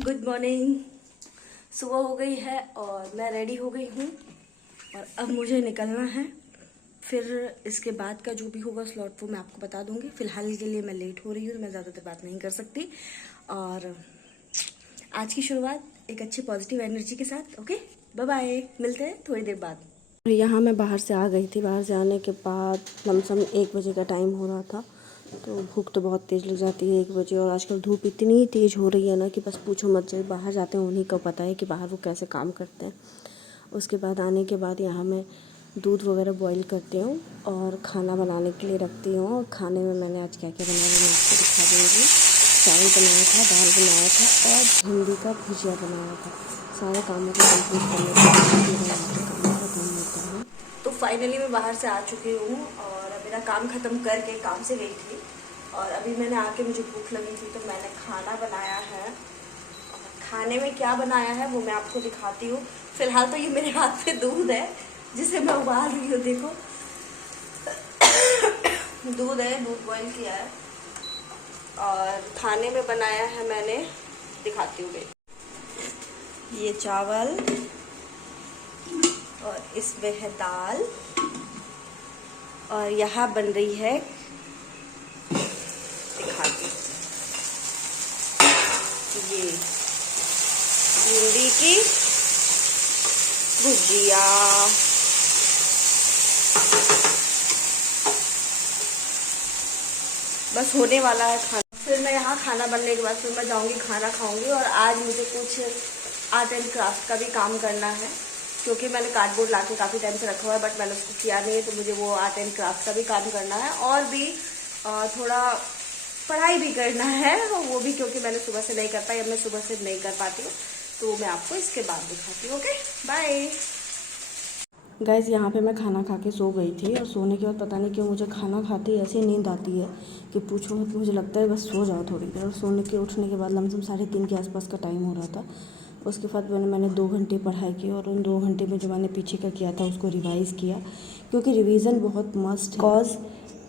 Good morning. सुबह हो गई है और मैं रेडी हो गई हूँ और अब मुझे निकलना है। फिर इसके बाद का जो भी होगा स्लॉट वो मैं आपको बता दूंगी। फिलहाल के लिए मैं लेट हो रही हूँ तो मैं ज़्यादा देर बात नहीं कर सकती। और आज की शुरुआत एक अच्छी पॉजिटिव एनर्जी के साथ। ओके, बाय बाय, मिलते हैं थोड़ी देर बाद। यहाँ मैं बाहर से आ गई थी। बाहर से आने के बाद लमसम 1 बजे का टाइम हो रहा था, तो भूख तो बहुत तेज़ लग जाती है 1 बजे। और आजकल धूप इतनी तेज़ हो रही है ना कि बस पूछो मत। जब बाहर जाते हैं उन्हीं को पता है कि बाहर वो कैसे काम करते हैं। उसके बाद आने के बाद यहाँ मैं दूध वगैरह बॉईल करती हूँ और खाना बनाने के लिए रखती हूँ। और खाने में मैंने आज क्या क्या बनाया मैं आपको दिखा दूँगी। चावल बनाया था, दाल बनाया था और भिंडी का भुजिया बनाया था। सारे कामों को कंप्लीट करने के बाद मेरा यहाँ पे काम खत्म होता है। तो फाइनली मैं बाहर से आ चुकी हूँ और मेरा काम ख़त्म करके काम से गई थी और अभी मैंने आके मुझे भूख लगी थी तो मैंने खाना बनाया है। और खाने में क्या बनाया है वो मैं आपको दिखाती हूँ। फिलहाल तो ये मेरे हाथ पे दूध है जिसे मैं उबाल रही हूँ। देखो दूध है, दूध बॉईल किया है। और खाने में बनाया है मैंने, दिखाती हूँ। ये चावल और इसमें है दाल और यहाँ बन रही है, दिखाती हूँ, ये भिंडी की भुजिया। बस होने वाला है खाना। फिर मैं यहाँ खाना बनने के बाद फिर मैं जाऊँगी खाना खाऊँगी। और आज मुझे कुछ आर्ट एंड क्राफ्ट का भी काम करना है क्योंकि मैंने कार्डबोर्ड लाके काफ़ी टाइम से रखा हुआ है बट मैंने उसको किया नहीं है। तो मुझे वो आर्ट एंड क्राफ्ट का भी काम करना है और भी थोड़ा पढ़ाई भी करना है वो भी, क्योंकि मैंने सुबह से नहीं कर पाई। अब मैं सुबह से नहीं कर पाती हूँ तो मैं आपको इसके बाद दिखाती हूँ। Okay, bye guys. यहाँ पे मैं खाना खा के सो गई थी और सोने के बाद पता नहीं क्यों मुझे खाना खाते ही ऐसी नींद आती है कि पूछो मत। मुझे लगता है बस सो जाओ थोड़ी देर। और सोने के उठने के बाद लमसम 3:30 के आसपास का टाइम हो रहा था। उसके बाद मैंने 2 घंटे पढ़ाई की और उन 2 घंटे में जो मैंने पीछे का किया था उसको रिवाइज़ किया, क्योंकि रिवीजन बहुत मस्ट है। Cause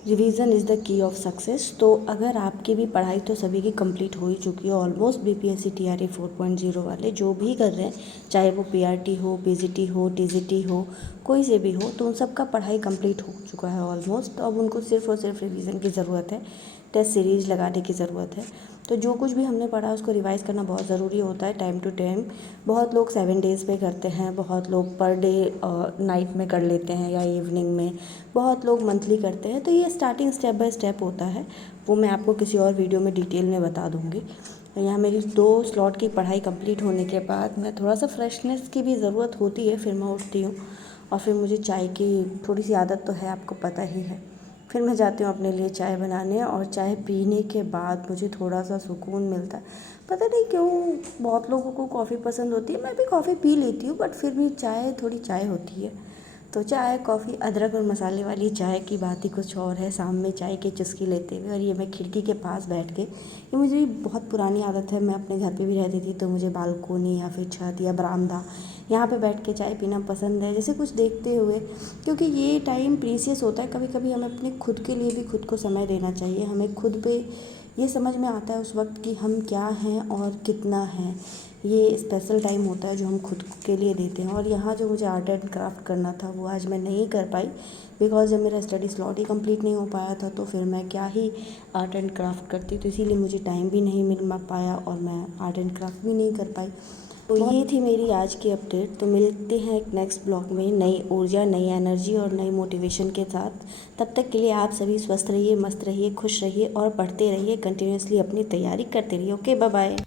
revision is the key of success. तो अगर आपकी भी पढ़ाई तो सभी की कंप्लीट हो ही चुकी है ऑलमोस्ट। बीपीएससी टीआरई 4.0 वाले जो भी कर रहे हैं, चाहे वो पीआरटी हो, पीजीटी हो, टीजीटी हो, कोई से भी हो, तो उन सब का पढ़ाई कंप्लीट हो चुका है ऑलमोस्ट। तो अब उनको सिर्फ और सिर्फ रिवीजन की ज़रूरत है, टेस्ट सीरीज लगाने की ज़रूरत है। तो जो कुछ भी हमने पढ़ा उसको रिवाइज़ करना बहुत ज़रूरी होता है टाइम टू टाइम। बहुत लोग 7 डेज़ पे करते हैं, बहुत लोग पर डे नाइट में कर लेते हैं या इवनिंग में, बहुत लोग मंथली करते हैं। तो ये स्टार्टिंग स्टेप बाय स्टेप होता है, वो मैं आपको किसी और वीडियो में डिटेल में बता दूँगी। यहाँ मेरी 2 स्लॉट की पढ़ाई कंप्लीट होने के बाद मैं थोड़ा सा फ्रेशनेस की भी ज़रूरत होती है। फिर मैं उठती हूँ और फिर मुझे चाय की थोड़ी सी आदत तो है, आपको पता ही है। फिर मैं जाती हूँ अपने लिए चाय बनाने और चाय पीने के बाद मुझे थोड़ा सा सुकून मिलता है। पता नहीं क्यों, बहुत लोगों को कॉफ़ी पसंद होती है, मैं भी कॉफ़ी पी लेती हूँ बट फिर भी चाय थोड़ी चाय होती है। तो चाय, कॉफ़ी, अदरक और मसाले वाली चाय की बात ही कुछ और है। शाम में चाय की चुस्की लेते हुए, और ये मैं खिड़की के पास बैठ के, ये मुझे बहुत पुरानी आदत है। मैं अपने घर पे भी रहती थी तो मुझे बालकोनी या फिर छत या बरामदा, यहाँ पे बैठ के चाय पीना पसंद है, जैसे कुछ देखते हुए। क्योंकि ये टाइम प्रीसियस होता है। कभी कभी हमें अपने खुद के लिए भी खुद को समय देना चाहिए। हमें खुद पे ये समझ में आता है उस वक्त कि हम क्या हैं और कितना हैं। ये स्पेशल टाइम होता है जो हम खुद के लिए देते हैं। और यहाँ जो मुझे आर्ट एंड क्राफ्ट करना था वो आज मैं नहीं कर पाई, बिकॉज जब मेरा स्टडी स्लॉट ही कंप्लीट नहीं हो पाया था तो फिर मैं क्या ही आर्ट एंड क्राफ्ट करती। तो इसीलिए मुझे टाइम भी नहीं मिल पाया और मैं आर्ट एंड क्राफ्ट भी नहीं कर पाई। तो ये थी मेरी आज की अपडेट। तो मिलते हैं एक नेक्स्ट ब्लॉग में नई ऊर्जा, नई एनर्जी और नई मोटिवेशन के साथ। तब तक के लिए आप सभी स्वस्थ रहिए, मस्त रहिए, खुश रहिए और पढ़ते रहिए, कंटिन्यूसली अपनी तैयारी करते रहिए। Okay, bye bye.